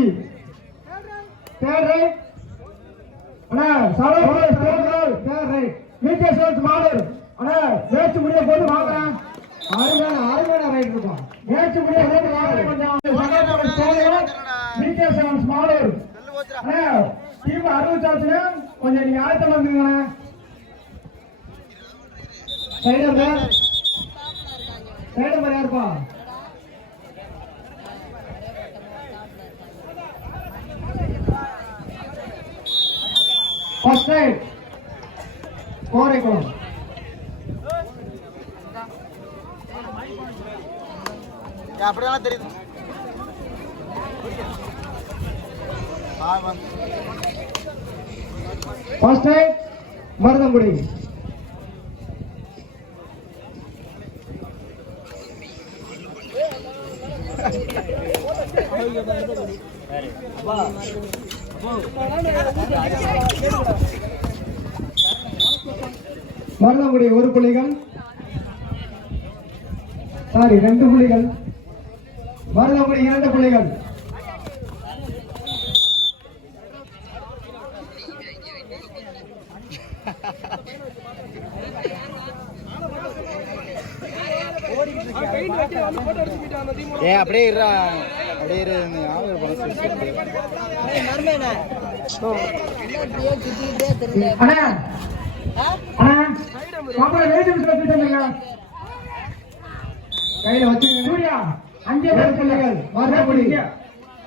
மனோரஞ்சி third right அண்ணா சரோ third right meter சோல்ஸ் மாடல் அண்ணா மேட்ச் முடிய போது வாங்குறேன் அருமையான ரைட் இருக்கும் மேட்ச் முடிய போது வாங்குறேன் கொஞ்சம் மீட்டர் சோல்ஸ் மாடல் அண்ணா டீம் அறிவிச்சாச்சுன்னா கொஞ்சம் நீங்க ஆயத்தம் வந்துங்கண்ணா சைடு யாருப்பா First side, Korekon. Ya, apa yang terjadi? First side, Mardamgudi. Maruthangudi ஒரு புள்ளிகள் சாரி 2 புள்ளிகள் மருதங்குடி 2 புள்ளிகள் அப்படியே இரு கையில வச்சு சூர்யா 5 புள்ளிகள் மருதமுடி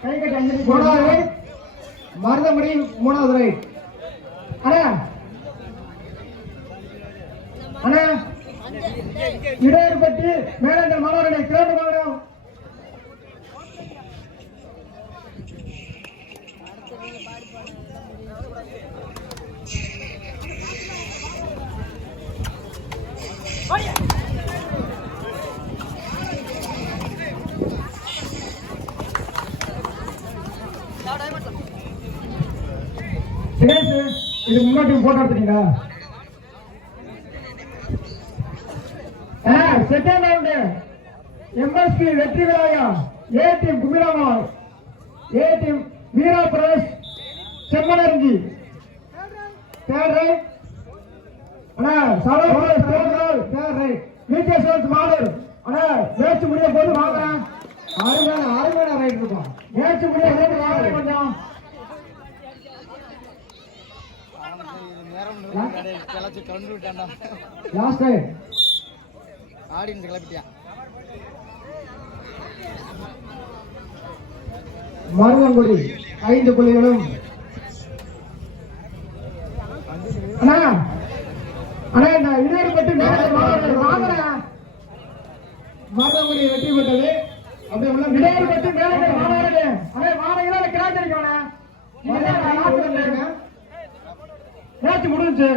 கை கட்டி 5 மருதமுடி 3வது ரைட் அண்ணா இடையர்பட்டி மேலங்கள் மனோரனை கிரௌண்ட் வாங்குறோம் இது முன்னாடி போட்டோ எடுத்துட்டீங்களா செகண்ட் ரவுண்டு எம்எஸ்பி வெற்றி விழாயா ஏ டீம் குமிராமா ஏ டீம் வீரா பிரதேஷ் செம்மனர்ஜி தேர்ட் ரைட் அண்ணா சரோ தேர்ட் ரைட் மீட்டர் சோல்ஸ் மாடல் அண்ணா மேட்ச் முடிய போது வாங்குறேன் அருமையான ரைட் இருக்கும் மேட்ச் முடிய போது வாங்குறேன் கொஞ்சம் லாஸ்ட் ரைட் ஆடியன்ஸ் கிளப்பிட்டியா மருதங்குடி 5 புள்ளிகளும் அண்ணா இடையர்பட்டு மருதங்குடி வெற்றி பெற்றது அப்படி உள்ள இடையர்பட்டு மேட்ச் முடிஞ்சு